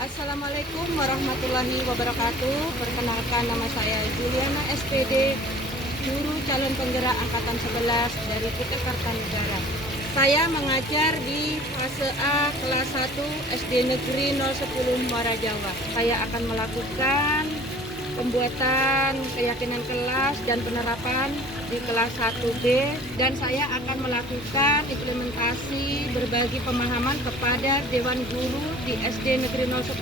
Assalamualaikum warahmatullahi wabarakatuh. Perkenalkan, nama saya Juliana SPD, Guru Calon Penggerak Angkatan 11 dari PT Kartanegara. Saya mengajar di fase A kelas 1 SD Negeri 010 Muara Jawa. Saya akan melakukan pembuatan keyakinan kelas dan penerapan di kelas 1B, dan saya akan melakukan implementasi berbagi pemahaman kepada Dewan Guru di SD Negeri 010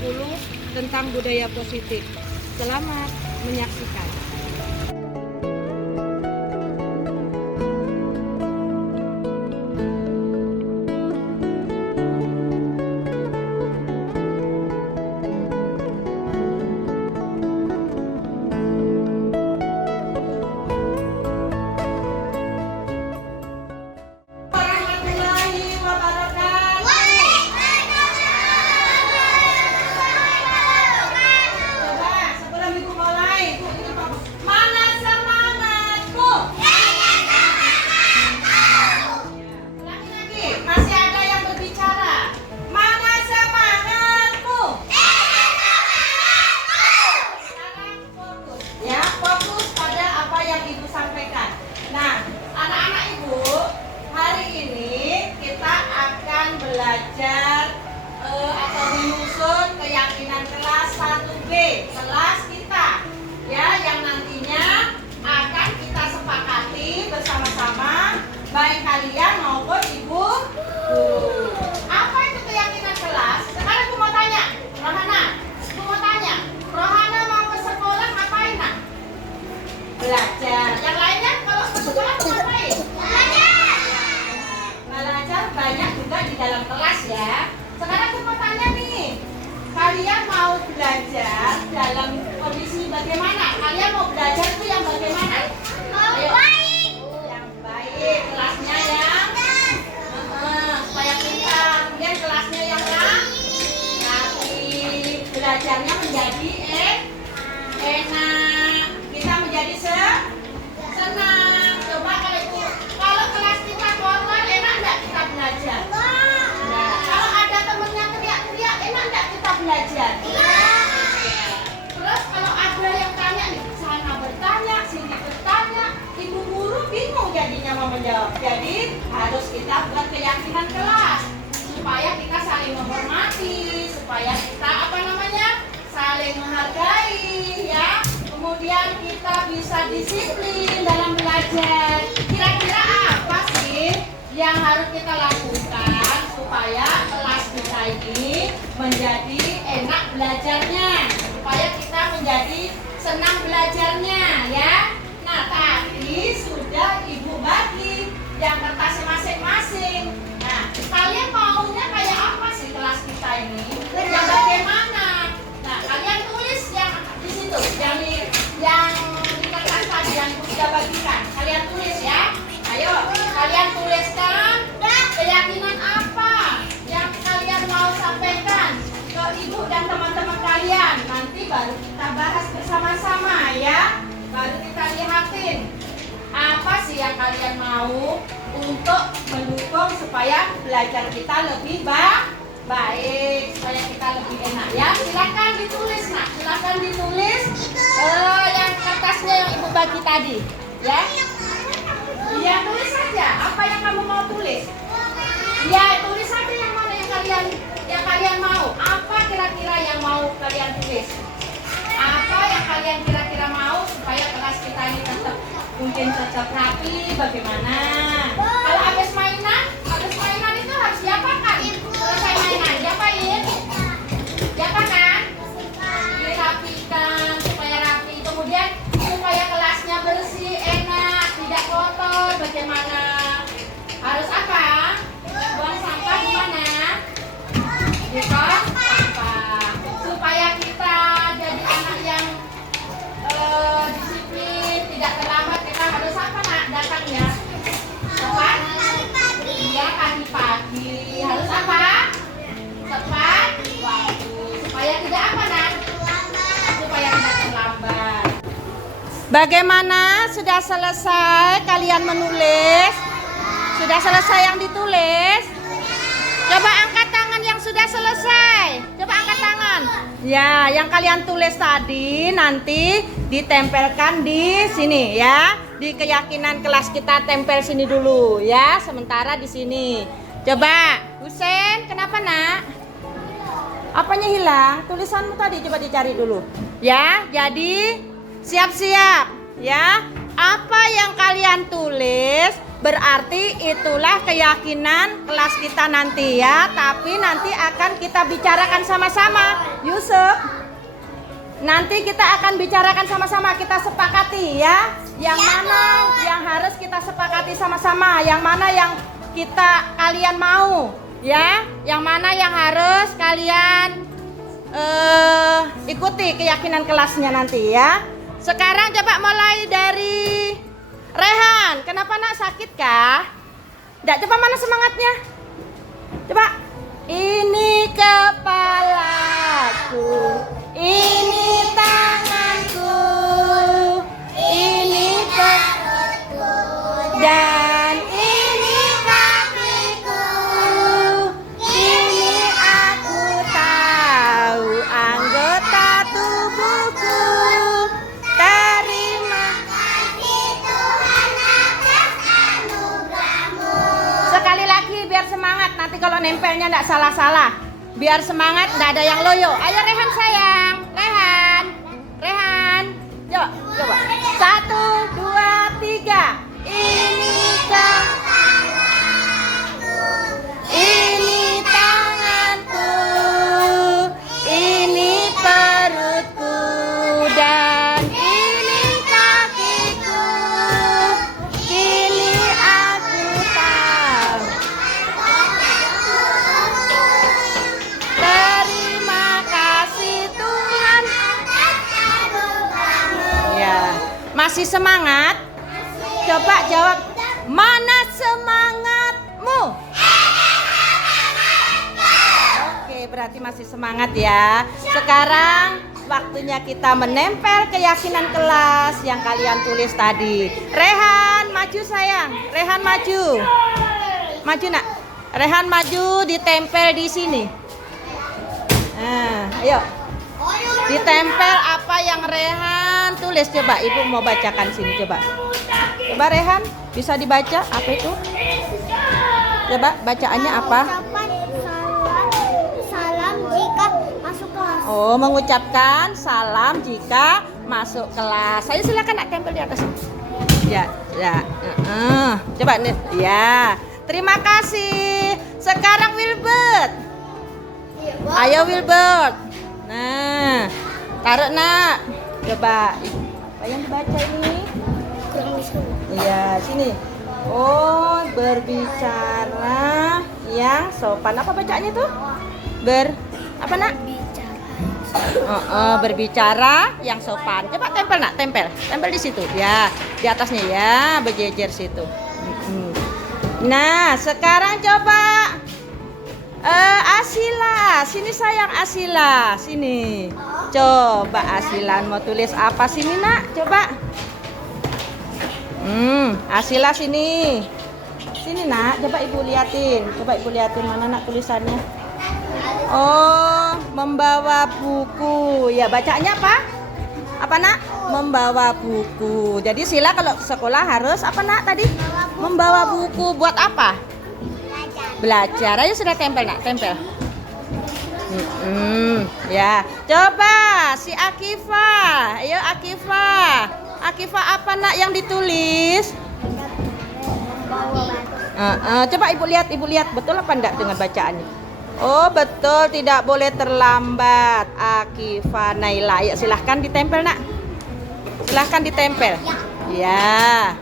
tentang budaya positif. Selamat menyaksikan. Belajar atau menyusun keyakinan kelas 1B, kelas kita ya, yang nantinya akan kita sepakati bersama-sama, baik kalian maupun ibu guru. Apa itu keyakinan kelas? Sekarang aku mau tanya Rohana, Rohana mau ke sekolah ngapain nak? Belajar. Yang lainnya kalau ke sekolah ngapain? Belajar banyak juga di dalam kelas ya. Sekarang aku mau tanya nih, kalian mau belajar dalam kondisi bagaimana? Kalian mau belajar itu yang bagaimana? Ayo. Baik. Yang baik, kelasnya yang supaya pintar. Kemudian kelasnya yang rapi. Belajarnya menjadi enak. Kita menjadi senang. Coba kalau kelas kita kotor, enak enggak kita belajar? Nah, kalau ada temennya teriak-teriak, enak enggak kita belajar? Terus kalau ada yang tanya nih, sana bertanya, sini bertanya, ibu guru bingung jadinya mau menjawab. Jadi harus kita buat keyakinan kelas supaya kita saling menghormati, supaya kita saling menghargai ya. Kemudian kita bisa disiplin dalam belajar. Kira-kira apa sih yang harus kita lakukan supaya kelas kita ini menjadi enak belajarnya, supaya kita menjadi senang belajarnya ya. Nah, tadi sudah ibu bagi yang kertasnya masing-masing. Nah, kalian maunya kayak apa sih kelas kita ini? Yang bagaimana? Nah, kalian tulis yang di situ, yang di kertas tadi yang sudah bagikan. Kalian tulis ya. Ayo, kalian tuliskan keyakinan apa yang kalian mau sampaikan ke ibu dan teman-teman kalian. Nanti baru kita bahas bersama-sama ya. Baru kita lihatin apa sih yang kalian mau untuk mendukung supaya belajar kita lebih baik, supaya kita lebih enak ya. Silakan ditulis nak, silakan ditulis yang kertasnya yang ibu bagi tadi ya. Ya, tulis saja apa yang kamu mau tulis. Ya, tulis saja yang mana yang kalian mau. Apa kira-kira yang mau kalian tulis? Apa yang kalian kira-kira mau supaya kelas kita ini tetap rapi? Bagaimana? Kalau habis mainan itu harus diapakan? Selesai mainan, diapain? Diapakan? Dirapikan supaya rapi. Kemudian supaya kelasnya bersih, enak, tidak kotor. Bagaimana? Harus apa? Buang sampah di mana? Di tong sampah. Supaya kita jadi anak yang disiplin, tidak terlambat, kita harus apa nak datangnya? Tepat? Iya, pagi-pagi. Harus apa? Tepat waktu. Supaya tidak apa nak? Supaya tidak terlambat. Bagaimana? Sudah selesai kalian menulis? Sudah selesai yang ditulis? Coba angkat tangan yang sudah selesai. Coba angkat tangan. Ya, yang kalian tulis tadi nanti ditempelkan di sini ya. Di keyakinan kelas kita tempel sini dulu ya. Sementara di sini. Coba, Husen, kenapa nak? Apanya hilang? Tulisanmu tadi coba dicari dulu. Ya, jadi siap-siap ya. Apa yang kalian tulis berarti itulah keyakinan kelas kita nanti ya. Tapi nanti akan kita bicarakan sama-sama. Yusuf, nanti kita akan bicarakan sama-sama. Kita sepakati ya. Yang mana yang harus kita sepakati sama-sama. Yang mana yang kalian mau ya. Yang mana yang harus kalian ikuti keyakinan kelasnya nanti ya. Sekarang coba mulai dari Rehan. Kenapa nak, sakit kah? Nggak, coba mana semangatnya? Coba. Ini kepalaku, ini tanganku, ini perutku, dan ini kakiku. Ini aku tahu anggota tubuhku. Terima kasih Tuhan atas anugerahmu. Sekali lagi biar semangat. Nanti kalau nempelnya enggak salah-salah. Biar semangat, enggak ada yang loyo. Ayo Rehan sayang. Rehan. Rehan. Coba. 1, 2, 3. Ini kepalaku. Ini tanganku. Ini perutku. Dan ini kakiku. Kini aku tahu. Terima kasih Tuhan. Ya, masih semangat? Coba jawab. Mana semangatmu? Oke, berarti masih semangat ya. Sekarang waktunya kita menempel keyakinan kelas yang kalian tulis tadi. Rehan, maju sayang. Rehan maju. Maju nak. Rehan maju, ditempel di sini. Nah, ayo. Ditempel apa yang Rehan tulis. Coba ibu mau bacakan sini coba. Coba Rehan, bisa dibaca apa itu? Coba bacaannya apa? Salam jika masuk kelas. Oh, mengucapkan salam jika masuk kelas. Saya silakan nak tempel di atas. Ya. Coba nih. Ya. Terima kasih. Sekarang Wilbert. Ayo Wilbert. Nah, taruh nak. Coba. Apa yang dibaca ini? Iya, sini. Oh, berbicara yang sopan. Apa bacaannya tuh? Apa nak? Berbicara yang sopan. Coba tempel nak, tempel di situ. Ya, di atasnya ya, berjejer situ. Nah, sekarang coba Asila, sini sayang Asila, sini. Coba Asila mau tulis apa sini nak? Coba. Asila sini. Sini nak, coba ibu liatin. Mana nak tulisannya? Oh, membawa buku. Ya, bacanya apa? Apa nak? Membawa buku. Jadi Sila kalau sekolah harus apa nak tadi? Membawa buku. Buat apa? Belajar. Ayo sudah tempel nak, tempel. Ya, coba si Akifa. Ayo Akifa. Akifa apa nak yang ditulis? Coba ibu lihat betul apa enggak dengan bacaannya? Oh betul, tidak boleh terlambat. Akifa Naila. Ya silahkan ditempel nak. Silahkan ditempel. Ya.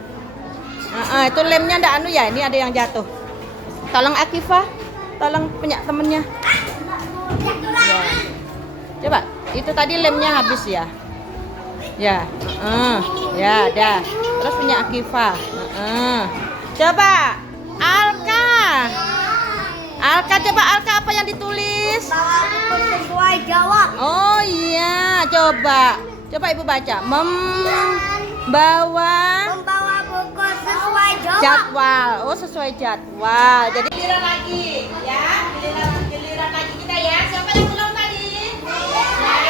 Itu lemnya ndak anu ya. Ini ada yang jatuh. Tolong Akifa. Tolong punya temennya. Ya. Coba. Itu tadi lemnya habis ya. Ya. Ya dah. Terus punya Akifa. Coba Alka coba Alka apa yang ditulis? Sesuai jawab. Oh iya, coba ibu baca. Membawa buku sesuai jawab. jadwal. Oh sesuai jadwal. Jadi giliran lagi ya, giliran lagi kita ya. Siapa yang belum tadi? Ya.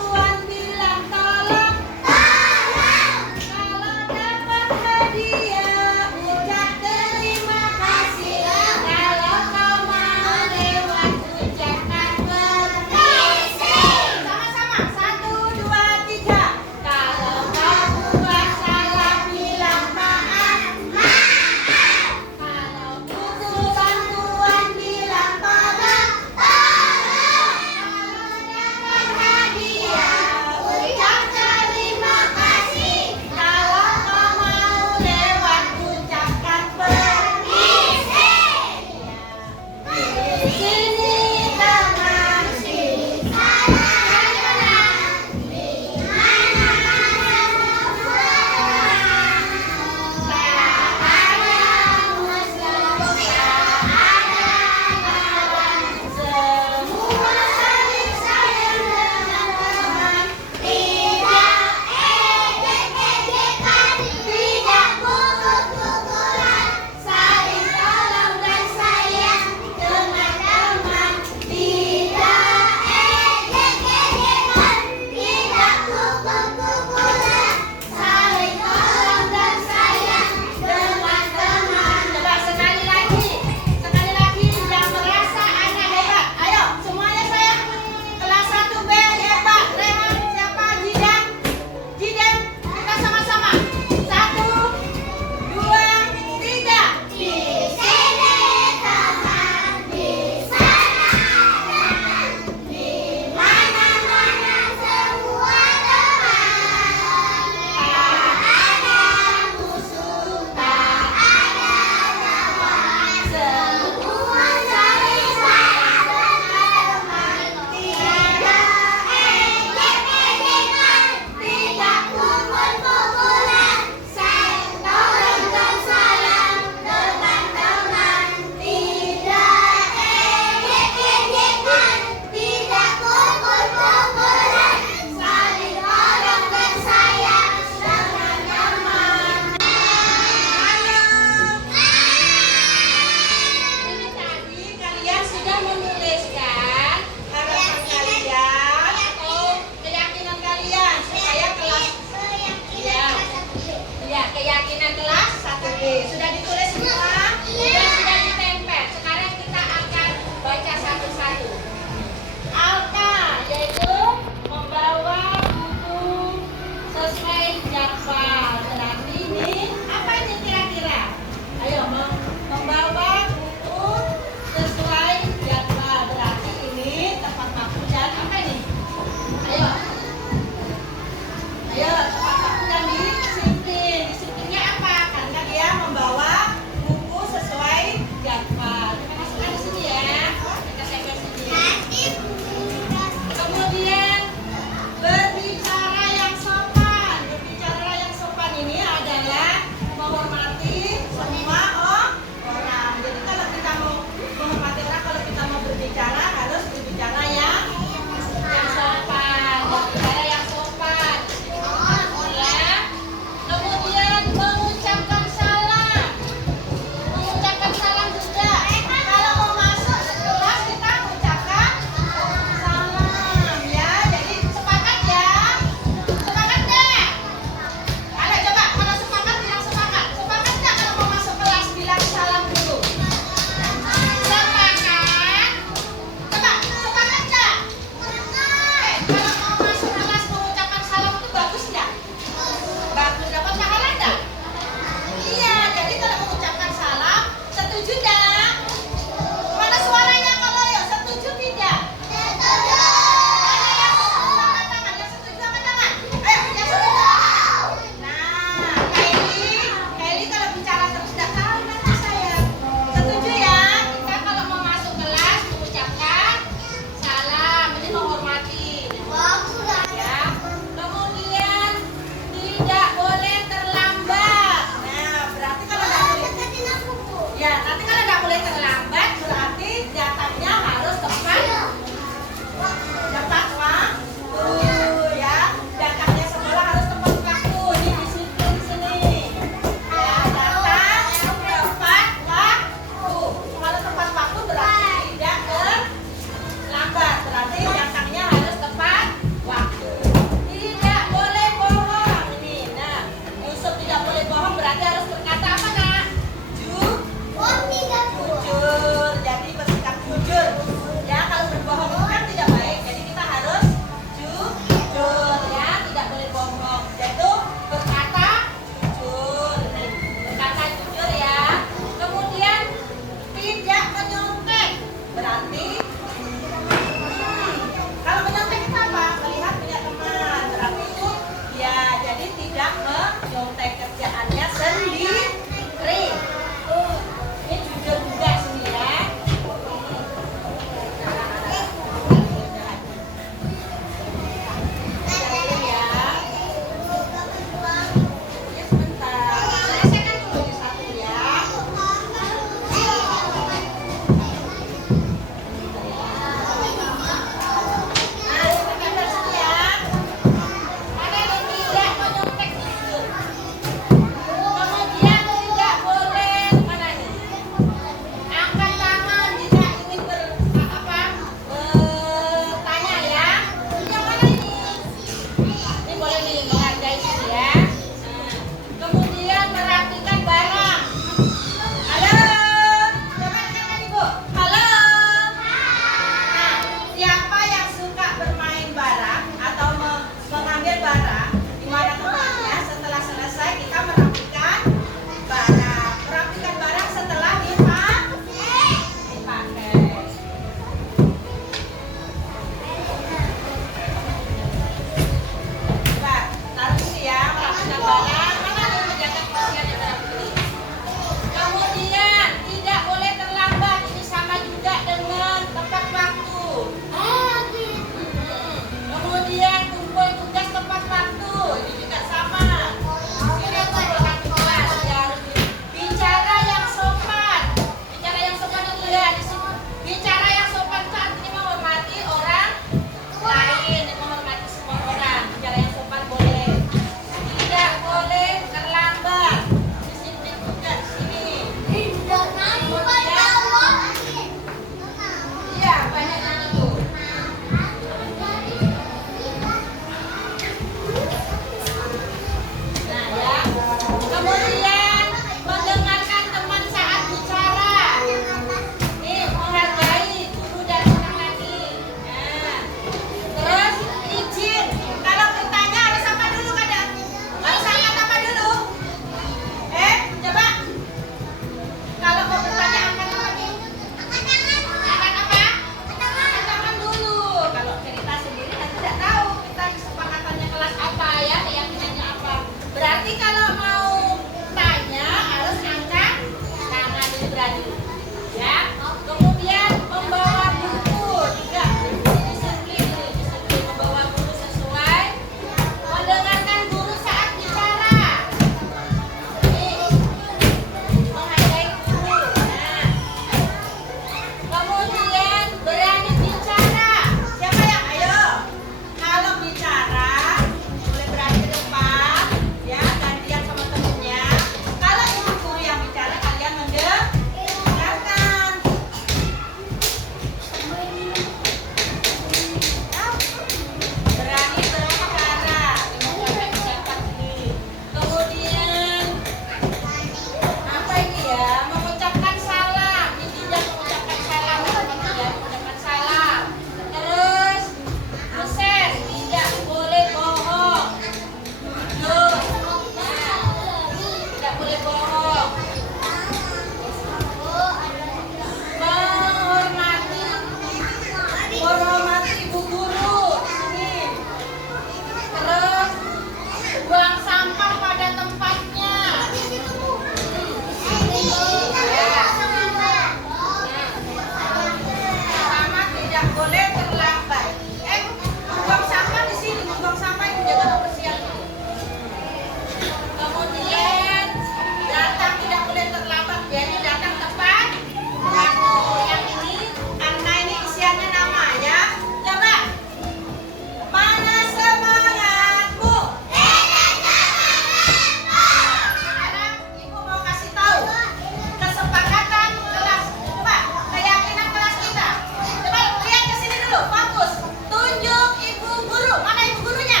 guru, mana ibu gurunya?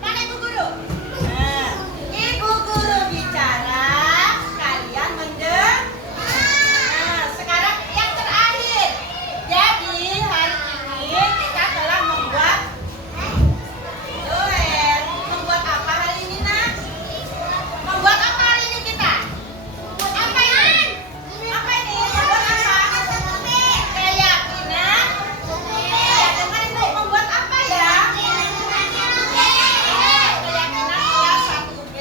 Mana ibu guru? Nah, ibu guru bicara, kalian mendengar. Nah, sekarang yang terakhir. Jadi hari ini kita telah membuat membuat apa hari ini, Nak? Membuat apa hari ini kita? Apa ini? Apa ini? Membuat apa? Keyakinan. Ya, dengar Ibu, membuat apa ya? Keyakinan kelas 1B.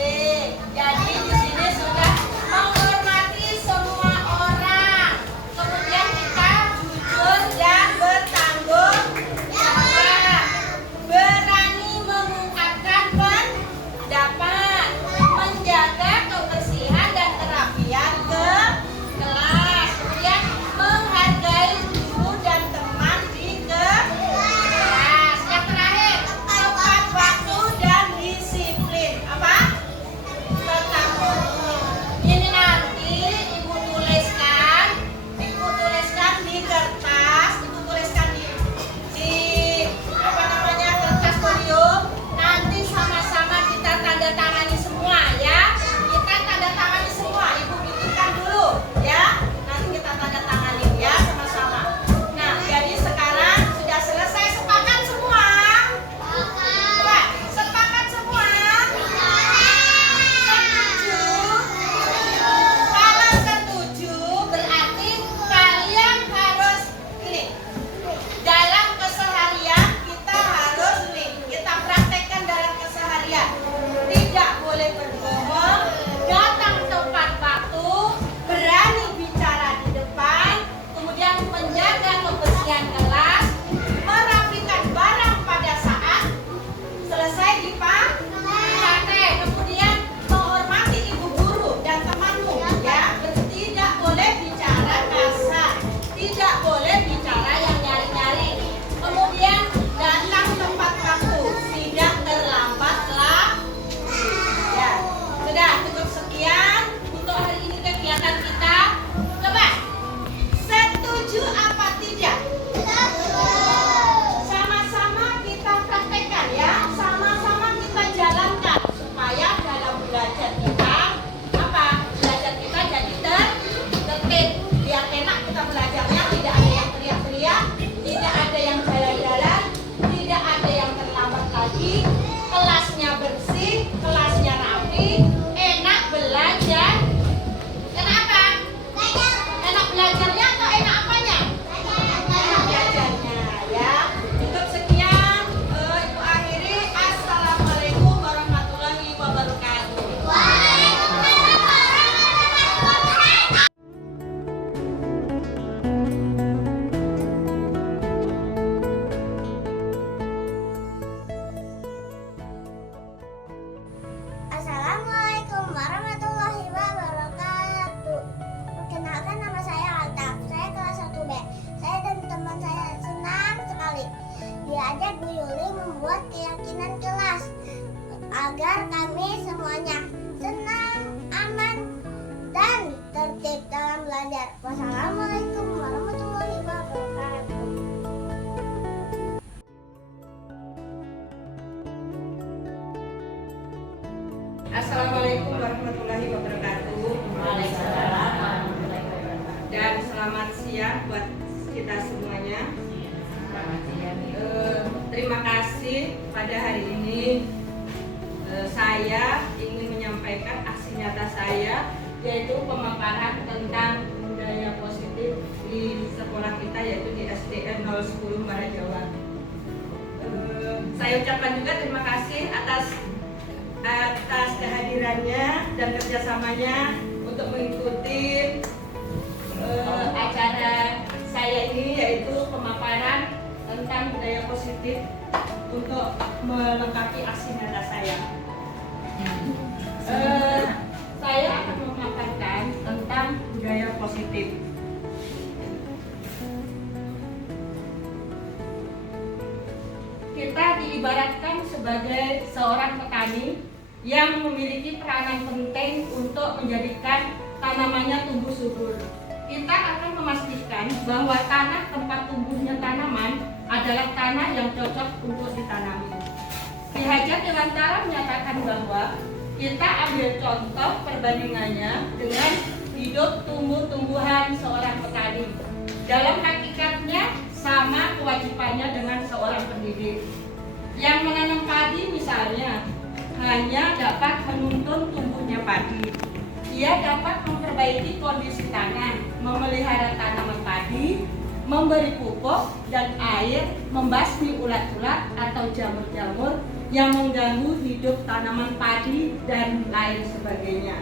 Jadi di sini sudah menghormati semua orang. Kemudian kita jujur dan bertanggung jawab. Berani mengungkapkan pendapat, menjaga kebersihan dan kerapian ke kelas, kemudian menghargai guru dan teman di kelas. Yang terakhir, tepat waktu dan disiplin. Apa? Tetap. Ini nanti ibu tuliskan di kertas, ibu tuliskan di apa namanya kertas podium. Nanti sama-sama kita tanda tangani semua ya. Kita tanda tangani semua. Ibu bikinkan dulu ya. Nanti kita tanda tangani ya sama-sama. Nah, jadi sekarang sudah selesai, sepakat semua? Coba, sepakat semua? Setuju? Kalau setuju berarti kalian harus ini. Dalam keseharian kita harus kita praktekkan dalam keseharian. Tidak boleh berbohong, datang tepat waktu, berani bicara di depan, kemudian menjaga kebersihan kelas, merapikan barang pada saat selesai dipakai, kemudian menghormati ibu guru dan temanmu ya. Tidak boleh bicara kasar, tidak boleh bicara yang nyari-nyari. Kemudian datang tepat waktu, tidak terlambat lah. Ya, sudah cukup sekian untuk hari ini kegiatan kita. Coba, setuju apa tidak? Sama-sama kita praktekkan ya, sama-sama kita jalankan supaya dalam belajar kita belajar kita jadi tertib, biar enak kita belajarnya, tidak ada yang teriak-teriak, tidak ada yang jalan-jalan, tidak ada yang terlambat lagi, kelasnya bersih, kelasnya rapi, enak belajar. Kenapa? Enak belajarnya atau enak apanya? Enak belajarnya ya. Cukup sekian, Ibu akhiri. Assalamualaikum warahmatullahi wabarakatuh. Assalamualaikum warahmatullahi wabarakatuh. Perkenalkan, nama saya Altaf. Saya kelas 1B. Saya dan teman saya senang sekali diajak Bu Yuli membuat keyakinan kelas agar kami semuanya senang, aman, dan tertib dalam belajar. Wassalamualaikum warahmatullahi wabarakatuh. Assalamualaikum warahmatullahi wabarakatuh. Waalaikumsalam warahmatullahi wabarakatuh. Dan selamat siang buat kita semuanya. Terima kasih pada hari ini saya ingin menyampaikan aksi nyata saya, yaitu pemaparan tentang budaya positif di sekolah kita, yaitu di SDN 010 Barajawa. Saya ucapkan juga terima kasih atas kehadirannya dan kerjasamanya untuk mengikuti acara saya ini, yaitu pemaparan tentang budaya positif untuk melengkapi aksi nyata saya. Saya akan memaparkan tentang budaya positif. Kita diibaratkan sebagai seorang petani yang memiliki peranan penting untuk menjadikan tanamannya tumbuh subur. Kita akan memastikan bahwa tanah tempat tumbuhnya tanaman adalah tanah yang cocok untuk ditanami. sampaikan bahwa kita ambil contoh perbandingannya dengan hidup tumbuh-tumbuhan seorang petani. Dalam hakikatnya sama kewajibannya dengan seorang pendidik. Yang menanam padi misalnya hanya dapat menuntun tumbuhnya padi. Ia dapat memperbaiki kondisi tanah, memelihara tanaman padi, memberi pupuk dan air, membasmi ulat-ulat atau jamur-jamur yang mengganggu hidup tanaman padi dan lain sebagainya.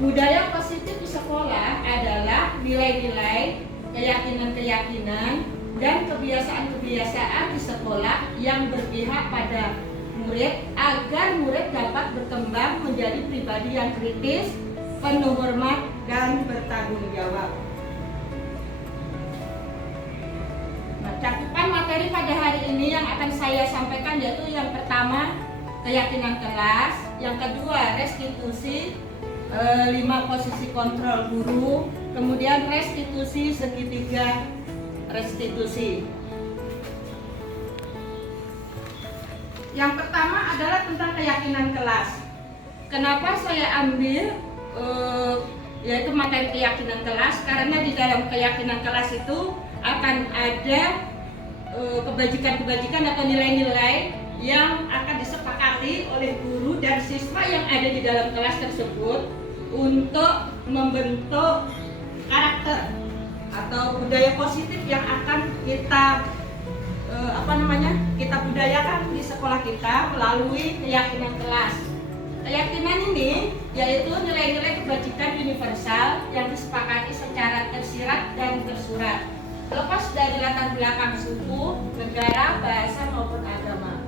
Budaya positif di sekolah adalah nilai-nilai, keyakinan-keyakinan, dan kebiasaan-kebiasaan di sekolah yang berpihak pada murid agar murid dapat berkembang menjadi pribadi yang kritis, penuh hormat, dan bertanggung jawab. Nah, cakupan materi pada hari ini yang akan saya sampaikan yaitu yang pertama, keyakinan kelas, yang kedua, restitusi, 5 posisi kontrol guru, kemudian restitusi segitiga restitusi. Yang pertama adalah tentang keyakinan kelas. Kenapa saya ambil yaitu materi keyakinan kelas? Karena di dalam keyakinan kelas itu akan ada kebajikan-kebajikan atau nilai-nilai yang akan disepakati oleh guru dan siswa yang ada di dalam kelas tersebut untuk membentuk karakter atau budaya positif yang akan kita kita budayakan di sekolah kita melalui keyakinan kelas. Keyakinan ini yaitu nilai-nilai kebajikan universal yang disepakati secara tersirat dan tersurat, lepas dari latar belakang suku, negara, bahasa maupun agama.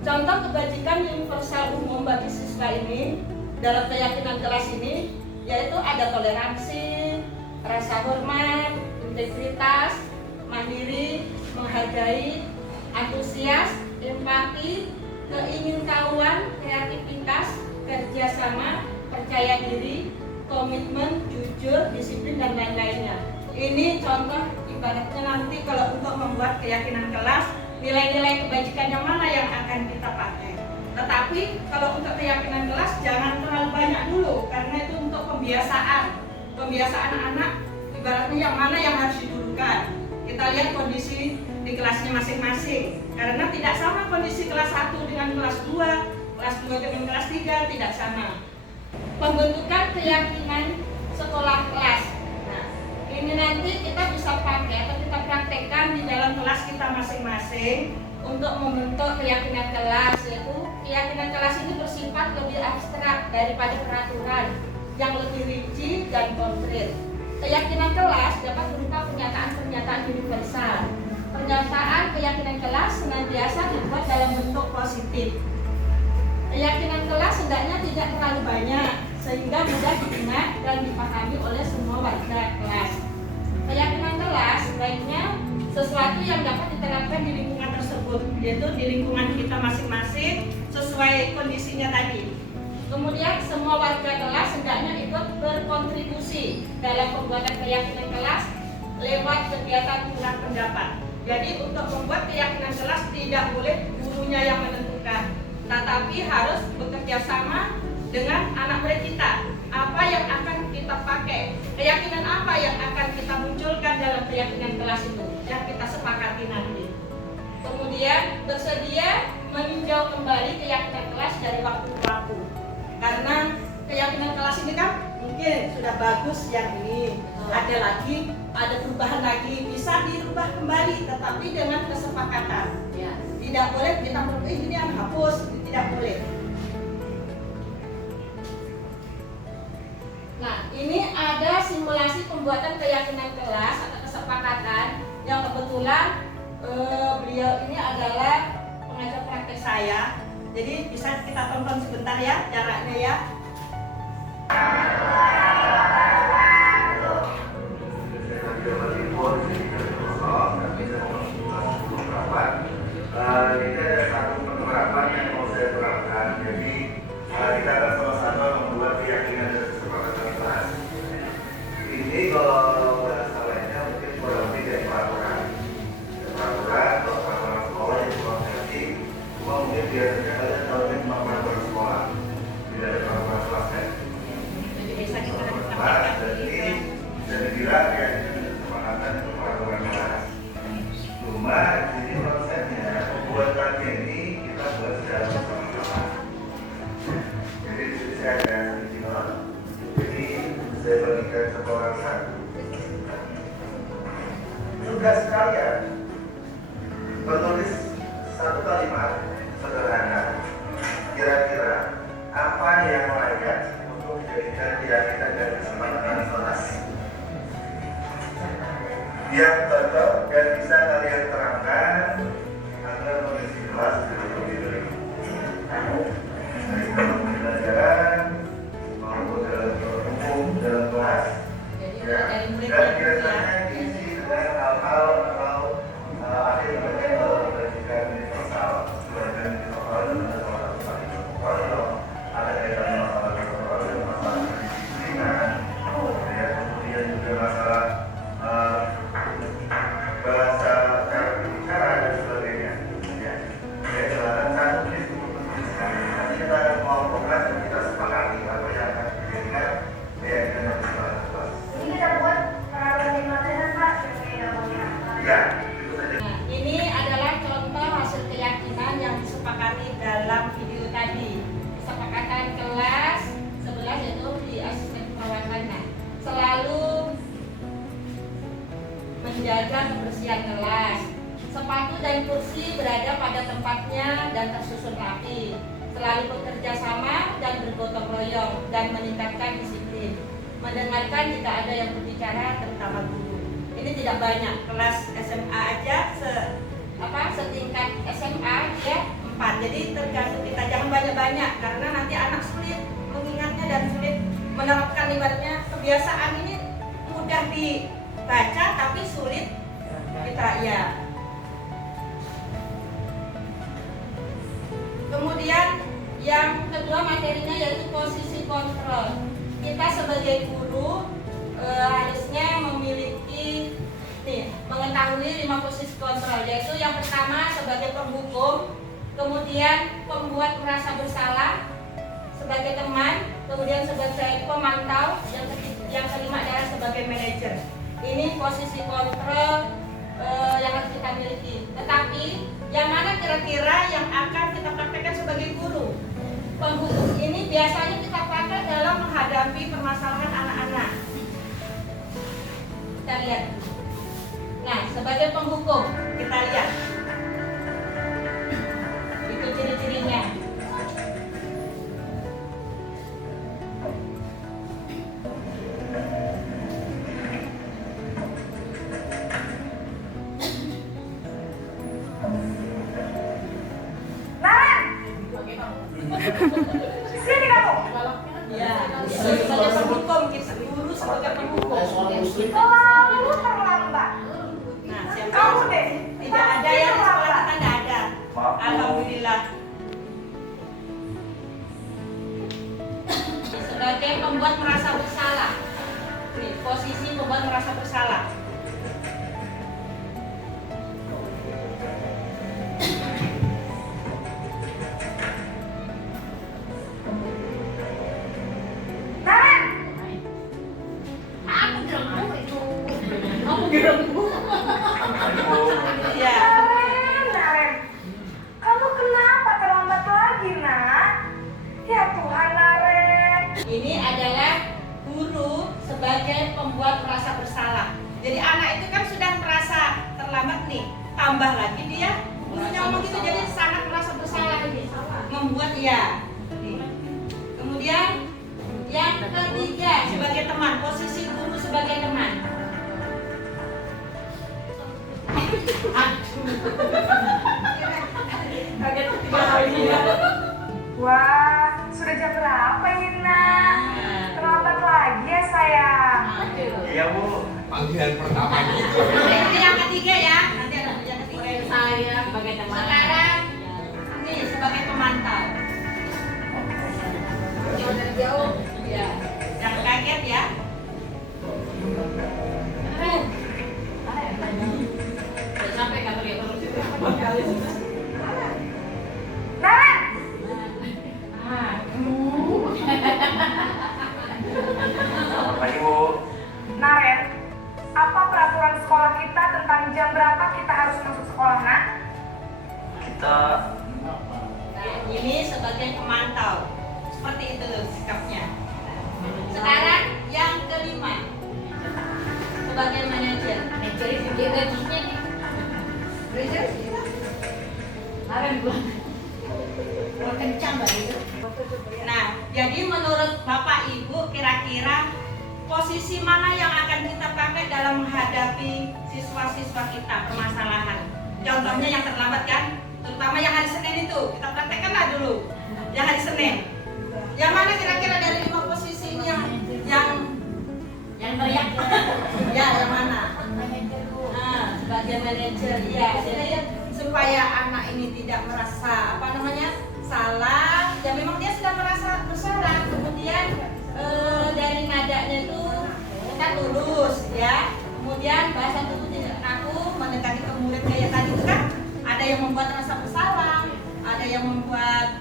Contoh kebajikan universal umum bagi siswa ini dalam keyakinan kelas ini yaitu ada toleransi, rasa hormat, integritas, mandiri, menghargai, antusias, empati, keingintahuan, kreativitas, kerjasama, percaya diri, komitmen, jujur, disiplin, dan lain-lainnya. Ini contoh ibaratnya nanti kalau untuk membuat keyakinan kelas, nilai-nilai kebajikan yang mana yang akan kita pakai. Tetapi kalau untuk keyakinan kelas jangan terlalu banyak dulu karena itu untuk pembiasaan anak, ibaratnya yang mana yang harus didulukan. Kita lihat kondisi di kelasnya masing-masing karena tidak sama kondisi kelas 1 dengan kelas 2, kelas 2 dengan kelas 3 tidak sama. Pembentukan keyakinan sekolah kelas. Nah, ini nanti kita bisa pakai atau kita praktekkan di dalam kelas kita masing-masing untuk membentuk keyakinan kelas, yaitu keyakinan kelas ini bersifat lebih abstrak daripada peraturan yang lebih rinci dan konkret. Keyakinan kelas dapat berupa pernyataan-pernyataan universal. Pernyataan keyakinan kelas senantiasa dibuat dalam bentuk positif. Keyakinan kelas hendaknya tidak terlalu banyak sehingga mudah diingat dan dipahami oleh semua warga kelas. Keyakinan kelas sebaiknya sesuatu yang dapat diterapkan di lingkungan tersebut, yaitu di lingkungan kita masing-masing sesuai kondisinya tadi. Kemudian semua warga kelas hendaknya ikut berkontribusi dalam pembuatan keyakinan kelas lewat kegiatan tukar pendapat. Jadi untuk membuat keyakinan kelas tidak boleh gurunya yang menentukan, tetapi harus bekerja sama dengan anak murid kita. Apa yang akan kita pakai, keyakinan apa yang akan kita munculkan dalam keyakinan kelas itu yang kita sepakati nanti. Kemudian bersedia meninjau kembali keyakinan kelas dari waktu ke waktu. Karena keyakinan kelas ini kan mungkin sudah bagus yang ini, ada perubahan lagi, bisa dirubah kembali, tetapi dengan kesepakatan. Ya. Tidak boleh kita berubah ini yang hapus, tidak boleh. Nah, ini ada simulasi pembuatan keyakinan kelas atau kesepakatan yang kebetulan beliau ini adalah pengajar praktek saya. Jadi bisa kita tonton sebentar ya jaraknya ya. Ini ada satu penerapan yang mau saya terapkan. Jadi kita akan sama-sama membuat keyakinan dan kesepakatan kelas. Ini kalau bahasa lainnya mungkin kurang lebih dari peraturan. Peraturan atau peraturan sekolah yang kurang juga sekalian menulis satu kalimat sederhana. Kira-kira apa yang layak untuk dijadikan keyakinan dan kesepakatan kelas yang cocok dan bisa kalian terangkan agar kondisi kelas lebih baik. Baik dalam pembelajaran maupun dalam hukum dalam kelas. Ya, dan biasanya diisi dengan hal-hal atau ada yang namanya pendidikan universal, pendidikan universal dan masalah ada kaitan masalah kultural dan masalah kedisiplinan, ya, kemudian juga masalah bahasa cara berbicara dan sebagainya. Ya, silakan 1 menit untuk menuliskan. Nanti kita akan mengelompokkan dan kita sepakati apa yang akan dijadikan keyakinan dan kesepakatan kelas. Ini kita buat peraturan di materi Pak, yang Ya, itu saja. Nah, ini adalah contoh hasil keyakinan yang disepakati dalam video tadi. Kesepakatan kelas 11 yaitu di asisten perawatan. Nah, selalu menjaga kebersihan kelas. Sepatu dan kursi berada pada tempatnya dan tersusun rapi. Selalu bekerja sama dan bergotong royong dan meningkatkan disiplin. Mendengarkan jika ada yang berbicara, terutama guru. Ini tidak banyak, kelas SMA aja setingkat SMA ya 4. Jadi tergantung kita, jangan banyak-banyak karena nanti anak sulit mengingatnya dan sulit menerapkan. Ibaratnya kebiasaan ini mudah dibaca tapi sulit kita ya. Kemudian yang kedua materinya yaitu posisi kontrol. Kita sebagai guru harusnya memiliki mengetahui 5 posisi kontrol, yaitu yang pertama sebagai penghukum, kemudian pembuat merasa bersalah sebagai teman, kemudian sebagai pemantau, yang kelima adalah sebagai manajer. Ini posisi kontrol yang harus kita miliki. Tetapi yang mana kira-kira yang akan kita praktekkan sebagai guru? Penghukum ini biasanya kita pakai dalam menghadapi permasalahan anak-anak. Kita lihat. Nah, sebagai penghukum, kita lihat. Itu ciri-cirinya. Sini kamu. Ya, sebagai penghukum, kita guru sebagai penghukum. Selalu terlambat. Nah, siapa? Kamu deh. Tidak ada ya di sekolah kita, tidak ada. Alhamdulillah. Sebagai pembuat merasa bersalah. Nih, posisi pembuat merasa bersalah. Ya. Naren, kamu kenapa terlambat lagi, nak? Ya Tuhan, Naren. Ini adalah guru sebagai pembuat merasa bersalah. Jadi anak itu kan sudah merasa terlambat nih, tambah lagi dia gurunya ngomong gitu, jadi sangat merasa bersalah ini, membuat ya. Kemudian yang ketiga sebagai teman, posisi guru sebagai teman. Kaget ketiga kali ya. Wah, sudah jam berapa ini, nak? Terlambat lagi ya, sayang. Iya, Bu. Panggilan pertama ini. Ini yang ketiga ya. Nanti ada yang ketiga saya sebagai teman. Sekarang ini sebagai pemantau. Dari jauh. Ya, jangan kaget ya. Udah sampai kantor ya terus itu. Naren, Selamat pagi, Bu. Naren, apa peraturan sekolah kita tentang jam berapa kita harus masuk sekolah, nak? Kita Nah, ini sebagai pemantau. Seperti itu sikapnya. Sekarang yang kelima sebagai manajer. Jadi energinya nih. Kemarin gua kencang mbak itu. Nah, jadi menurut Bapak Ibu kira-kira posisi mana yang akan kita pakai dalam menghadapi siswa-siswa kita permasalahan? Contohnya yang terlambat kan, terutama yang hari Senin itu, kita praktekkanlah dulu. Yang hari Senin. Yang mana kira-kira dari 5 posisi ini yang teriak? Ya, yang mana? Nah, sebagai manajer, ya. Jadi supaya anak ini tidak merasa salah, ya memang dia sudah merasa bersalah. Kemudian dari nadanya itu kita lurus, ya. Kemudian bahasa tubuh tidak kaku, mendekati ke murid kayak tadi itu kan. Ada yang membuat rasa bersalah, ada yang membuat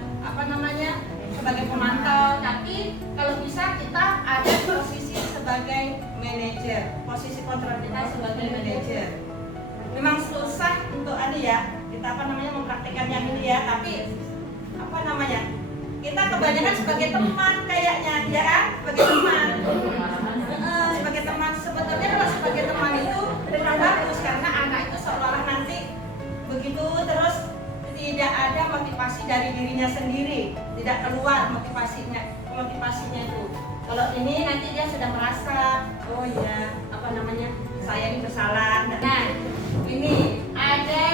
sebagai pemantau. Tapi kalau bisa kita ada posisi sebagai manajer, posisi kontrol kita sebagai manajer. Memang susah untuk kita mempraktikkan yang ini ya, tapi kita kebanyakan sebagai teman kayaknya, ya kan? Sebagai teman. Sebagai teman, sebetulnya kalau sebagai teman itu bagus karena anak itu seolah-olah nanti begitu terus tidak ada motivasi dari dirinya sendiri, tidak keluar motivasinya itu. Kalau ini nanti dia sudah merasa, oh ya, saya ini bersalah. Nah, ini ada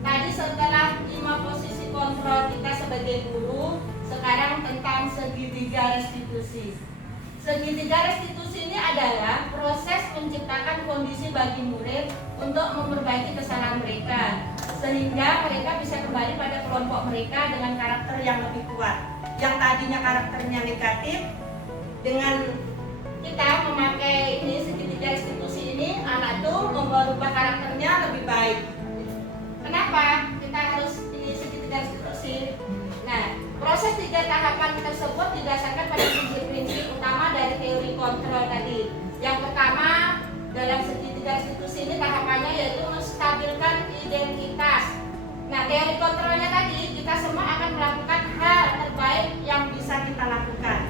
tadi setelah 5 posisi kontrol kita sebagai guru, sekarang tentang segitiga restitusi. Segitiga restitusi ini adalah proses menciptakan kondisi bagi murid untuk memperbaiki kesalahan mereka, sehingga mereka bisa kembali pada kelompok mereka dengan karakter yang lebih kuat. Yang tadinya karakternya negatif, dengan kita memakai ini segitiga restitusi ini, anak itu merubah karakternya lebih baik. Kenapa kita harus ini segitiga restitusi? Nah, proses 3 tahapan tersebut didasarkan pada prinsip-prinsip utama dari teori kontrol tadi. Yang pertama, dalam segitiga restitusi ini tahapannya yaitu menstabilkan identitas. Nah, teori kontrolnya tadi, kita semua akan melakukan hal terbaik yang bisa kita lakukan.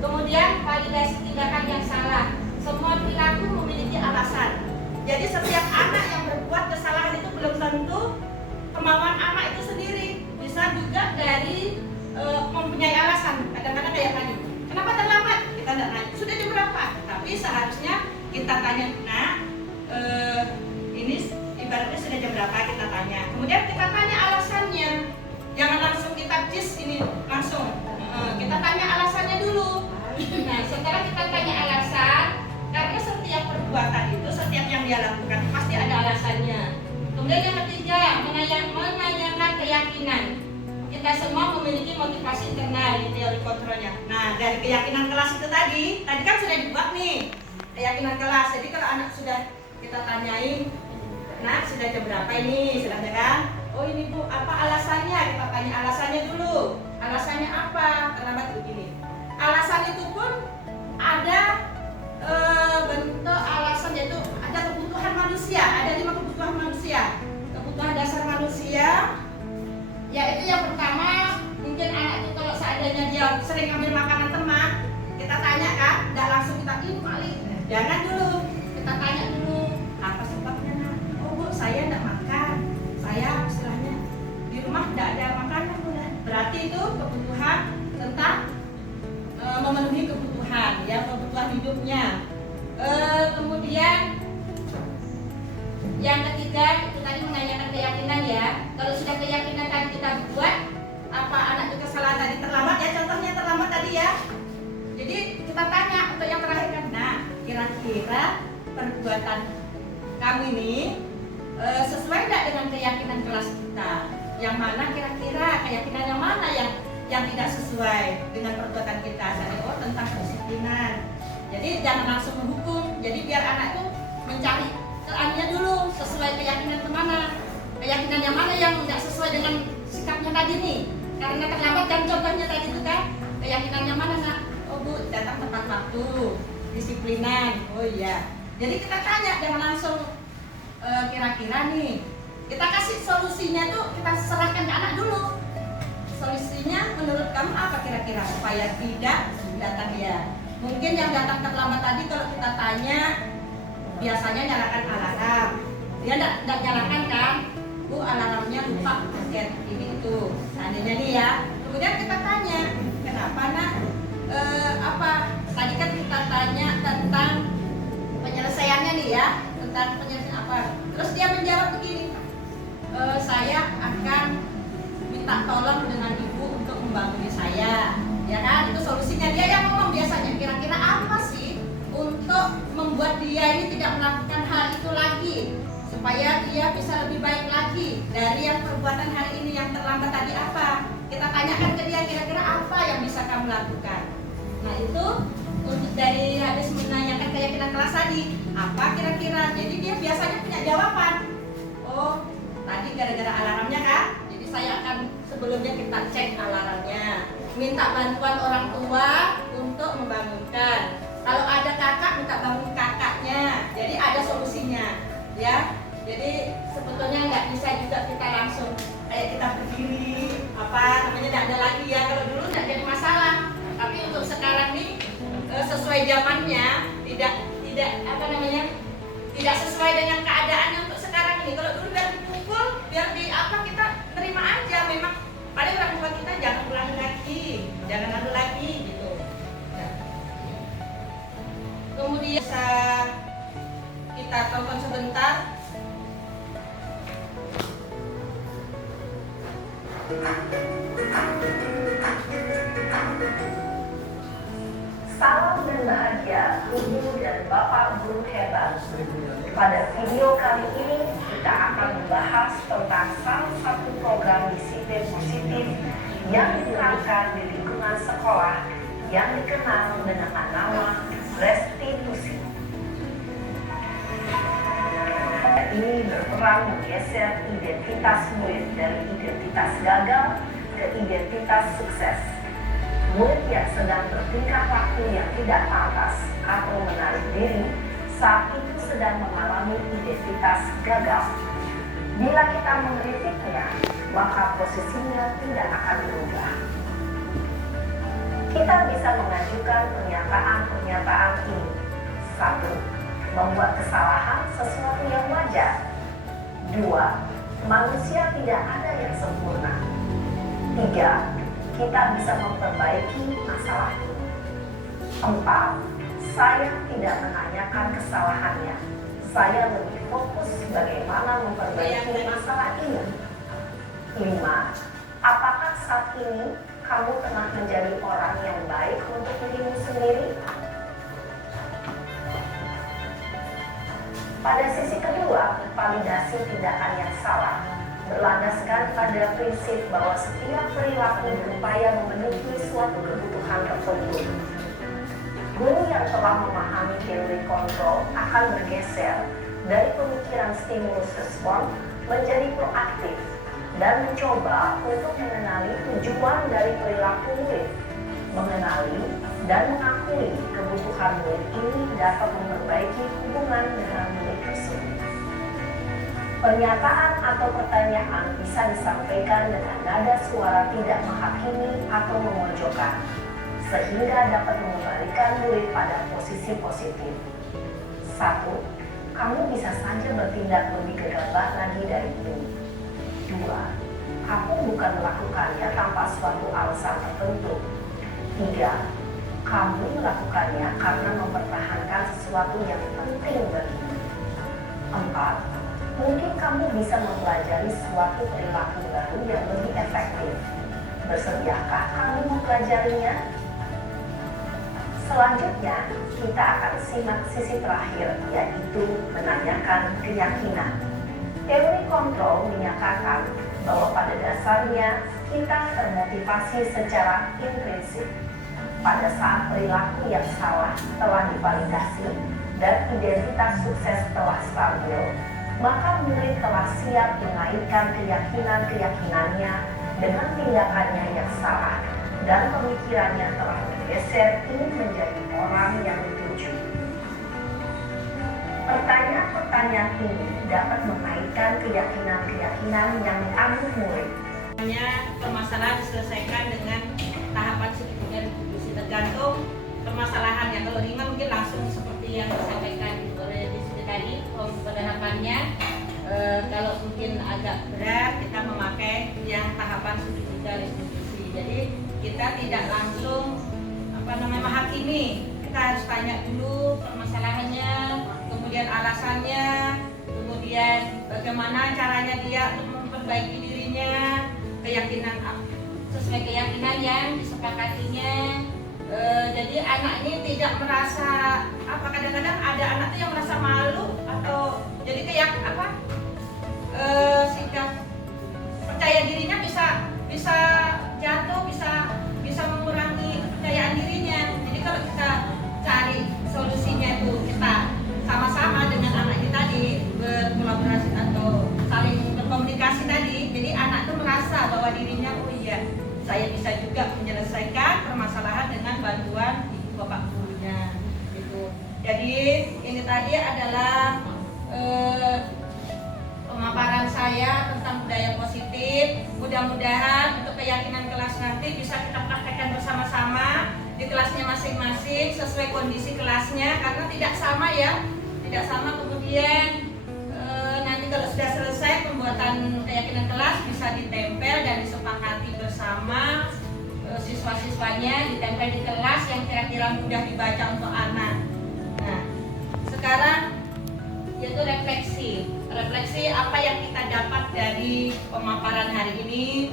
Kemudian, validasi tindakan yang salah. Semua perilaku memiliki alasan. Jadi setiap anak yang berbuat kesalahan itu belum tentu kemauan anak itu sendiri. Bisa juga dari mempunyai alasan. Kadang-kadang kayak tadi, kenapa terlambat? Kita tidak nanya, sudah jam berapa? Tapi seharusnya kita tanya, ini ibaratnya sudah jam berapa, kita tanya. Kemudian kita tanya alasannya. Jangan langsung kita jis ini langsung. Kita tanya alasannya dulu. Nah, setelah kita tanya alasan, karena setiap perbuatan itu, setiap yang dia lakukan pasti ada alasannya. Kemudian yang ketiga, menanyakan keyakinan. Kita semua memiliki motivasi internal di teori kontrolnya. Nah, dari keyakinan kelas itu tadi kan sudah dibuat nih keyakinan kelas. Jadi kalau anak sudah kita tanyain, nah sudah jam berapa ini, silahkan kan? Oh ini Bu, apa alasannya? Kita tanya alasannya dulu. Alasannya apa? Terlambat begini. Alasan itu pun ada bentuk alasan, yaitu ada kebutuhan manusia, ada 5 kebutuhan manusia. Kebutuhan dasar manusia, yaitu yang pertama, mungkin anak itu kalau seandainya dia sering ambil makanan teman, kita tanya kan, tidak langsung kita ini paling, jangan dulu, kita tanya dulu, apa sebabnya nak? Oh Bu, saya tidak makan, saya istilahnya di rumah tidak ada makanan, berarti itu kebutuhan tentang memenuhi kebutuhan, ya kebutuhan hidupnya. Kemudian yang ketiga itu tadi menanyakan keyakinan ya. Kalau sudah keyakinan tadi kita buat, apa anak itu kesalahan tadi terlambat ya, contohnya terlambat tadi ya. Jadi kita tanya untuk yang terakhir kan, nah kira-kira perbuatan kamu ini sesuai tidak dengan keyakinan kelas kita? Yang mana kira-kira keyakinan yang mana yang tidak sesuai dengan perbuatan kita? Oh tentang kedisiplinan. Jadi jangan langsung menghukum. Jadi biar anak itu mencari keannya dulu, sesuai keyakinan kemana, keyakinan yang mana yang tidak sesuai dengan sikapnya tadi nih. Karena terlambat dan contohnya tadi itu kan, keyakinan yang mana nak? Oh Bu, datang tepat waktu, disiplinan. Oh iya. Jadi kita tanya, jangan langsung kira-kira nih. Kita kasih solusinya tuh, kita serahkan ke anak dulu. Solusinya menurut kamu apa kira-kira supaya tidak datang ya? Mungkin yang datang terlambat tadi kalau kita tanya biasanya nyalakan alarm. Dia enggak nyalakan kan? Bu, alarmnya lupa pencet ini itu. Seandainya nih ya. Kemudian kita tanya, kenapa nak? Apa? Tadi kan kita tanya tentang penyelesaiannya nih ya, tentang penyelesaian apa? Terus dia menjawab begini, saya akan minta tolong dengan ibu untuk membangkiti saya, ya kan? Itu solusinya. Dia yang ngomong biasanya. Kira-kira apa sih untuk membuat dia ini tidak melakukan hal itu lagi, supaya dia bisa lebih baik lagi dari yang perbuatan hari ini yang terlambat tadi apa? Kita tanyakan ke dia, kira-kira apa yang bisa kamu lakukan. Nah itu untuk dari habis menanyakan keyakinan kelas tadi, apa kira-kira? Jadi dia biasanya punya jawaban. Oh, tadi gara-gara alarmnya kan? Jadi saya akan sebelumnya kita cek alarmnya, minta bantuan orang tua untuk membangunkan. Kalau ada kakak, minta bangun kakaknya. Jadi ada solusinya, ya. Jadi sebetulnya nggak bisa juga kita langsung kayak kita berdiri, apa namanya, nggak ada lagi ya. Kalau dulu nggak jadi masalah. Tapi untuk sekarang nih sesuai zamannya, tidak apa namanya, tidak sesuai dengan keadaannya untuk sekarang ini. Kalau dulu biar dipukul, biar di apa, kita terima aja. Memang paling orang tua kita jangan ulangi lagi, jangan lalu lagi gitu. Nah. Kemudian bisa kita tonton sebentar. Salam dan bahagia Ibu dan Bapak Guru hebat. Pada video kali ini kita akan membahas tentang salah satu program disiplin positif yang diterapkan di lingkungan sekolah yang dikenal dengan nama restitusi. Ini berperan menggeser identitas murid dari identitas gagal ke identitas sukses. Murid yang sedang bertingkah laku yang tidak pantas atau menarik diri saat itu sedang mengalami identitas gagal. Bila kita mengkritiknya, maka posisinya tidak akan berubah. Kita bisa mengajukan pernyataan-pernyataan ini. 1. Membuat kesalahan sesuatu yang wajar. 2. Manusia tidak ada yang sempurna. 3. Kita bisa memperbaiki masalah ini. 4. Saya tidak menanyakan kesalahannya. Saya lebih fokus bagaimana memperbaiki masalah ini. 5. Apakah saat ini kamu telah menjadi orang yang baik untuk dirimu sendiri? Pada sisi kedua, validasi tindakan yang salah berlandaskan pada prinsip bahwa setiap perilaku berupaya memenuhi suatu kebutuhan tertentu. Guru yang telah memahami teori kontrol akan bergeser dari pemikiran stimulus respon menjadi proaktif dan mencoba untuk mengenali tujuan dari perilaku murid, mengenali dan mengakui kebutuhan murid ini dapat memperbaiki hubungan dengan murid tersebut. Pernyataan atau pertanyaan bisa disampaikan dengan nada suara tidak menghakimi atau memojokkan, sehingga dapat mengembalikan murid pada posisi positif. 1. Kamu bisa saja bertindak lebih gegabah lagi dari ini. 2. Kamu bukan melakukannya tanpa suatu alasan tertentu. 3. Kamu melakukannya karena mempertahankan sesuatu yang penting bagimu. 4. Mungkin kamu bisa mempelajari suatu perilaku baru yang lebih efektif. Bersediakah kamu mempelajarinya? Selanjutnya, kita akan simak sisi terakhir, yaitu menanyakan keyakinan. Teori kontrol menyatakan bahwa pada dasarnya kita termotivasi secara intrinsik. Pada saat perilaku yang salah telah divalidasi dan identitas sukses telah stabil, maka murid telah siap mengaitkan keyakinan-keyakinannya dengan tindakannya yang salah dan pemikirannya telah bergeser ingin menjadi orang yang dituju. Pertanyaan-pertanyaan ini dapat mengaitkan keyakinan-keyakinan yang dianut murid. Permasalahan diselesaikan dengan tahapan sedemikian distribusi, tergantung permasalahannya. Kalau ringan mungkin langsung seperti yang disampaikan oleh di sini tadi. hari penerapannya. Kalau mungkin agak berat, kita memakai yang tahapan studi 3 restitusi. Jadi kita tidak langsung menghakimi. Kita harus tanya dulu permasalahannya, kemudian alasannya, kemudian bagaimana caranya dia untuk memperbaiki dirinya, keyakinan sesuai keyakinan yang disepakatinya. Jadi anak ini tidak merasa kadang-kadang ada anak tuh yang merasa malu atau jadi kayak sikap percaya dirinya bisa jatuh, bisa mengurangi kepercayaan dirinya. Jadi kalau kita cari solusinya itu kita sama-sama dengan anak ini tadi berkolaborasi atau saling berkomunikasi tadi, jadi anak itu merasa bahwa dirinya oh iya saya bisa juga menyelesaikan permasalahan dengan bantuan ibu bapak gurunya gitu. Jadi ini tadi adalah pemaparan saya tentang budaya positif. Mudah-mudahan untuk keyakinan kelas nanti bisa kita praktekkan bersama-sama di kelasnya masing-masing sesuai kondisi kelasnya, karena tidak sama ya, tidak sama. Kemudian nanti kalau sudah selesai pembuatan keyakinan kelas bisa ditempel dan disepakati bersama siswa-siswanya, ditempel di kelas yang kira-kira mudah dibaca untuk anak. Nah, sekarang yaitu refleksi apa yang kita dapat dari pemaparan hari ini,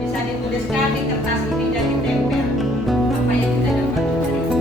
bisa dituliskan di kertas ini dan ditempel apa yang kita dapat dari ini.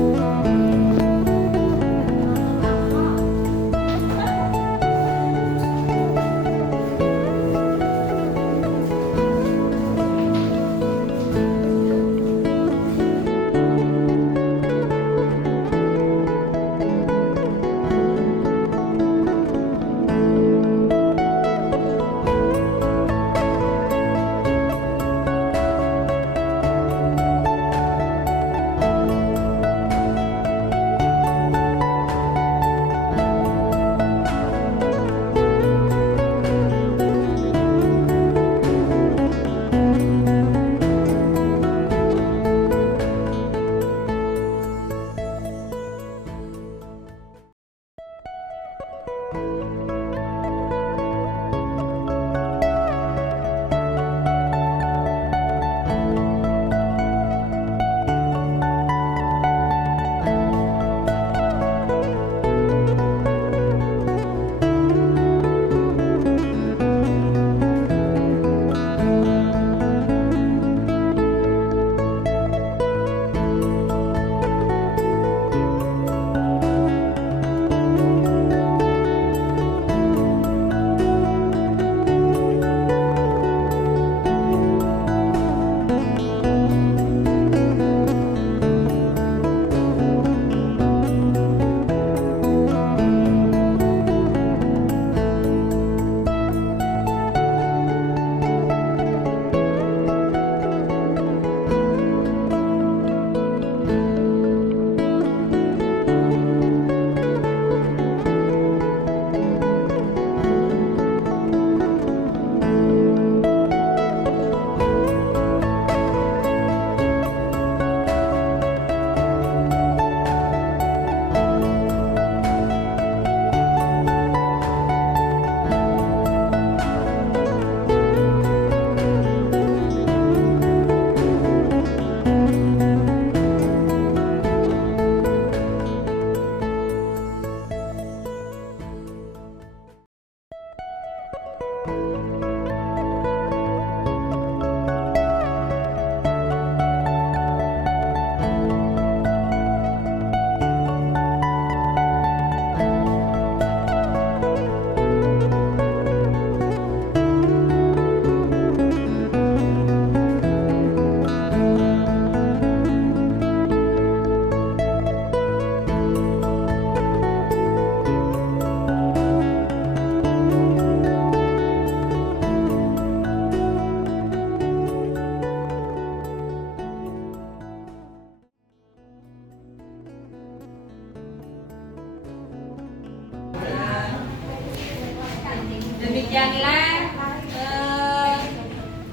Demikianlah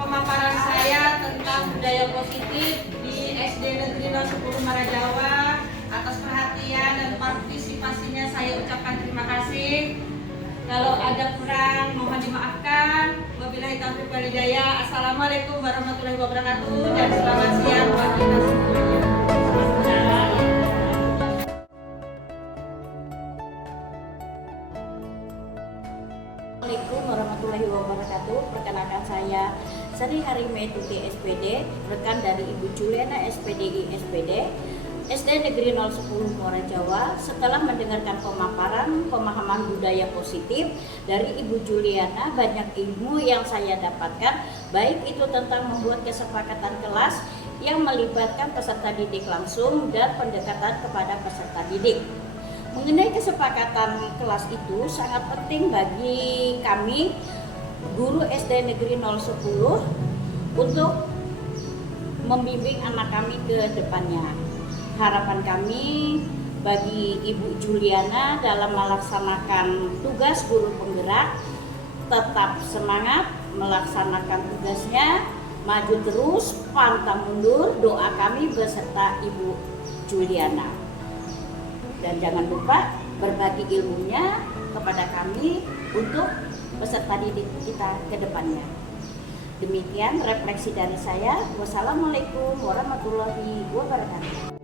pemaparan saya tentang budaya positif di SD Negeri 10 Marajawa. Atas perhatian dan partisipasinya saya ucapkan terima Kalau ada kurang mohon dimaafkan. Wabillahi taufiq wal hidayah. Assalamualaikum warahmatullahi wabarakatuh dan selamat siang buat kita semuanya. Assalamualaikum warahmatullahi wabarakatuh. Perkenalkan saya Sari Harime Tuti SPD, rekan dari Ibu Juliana SPDI SPD, SD Negeri 010 Muara Jawa. Setelah mendengarkan pemahaman budaya positif dari Ibu Juliana, banyak ilmu yang saya dapatkan, baik itu tentang membuat kesepakatan kelas yang melibatkan peserta didik langsung dan pendekatan kepada peserta didik. Mengenai kesepakatan kelas itu sangat penting bagi kami guru SD Negeri 010 untuk membimbing anak kami ke depannya. Harapan kami bagi Ibu Juliana dalam melaksanakan tugas guru penggerak, tetap semangat melaksanakan tugasnya, maju terus, pantang mundur. Doa kami beserta Ibu Juliana. Dan jangan lupa berbagi ilmunya kepada kami untuk peserta didik kita ke depannya. Demikian refleksi dari saya. Wassalamualaikum warahmatullahi wabarakatuh.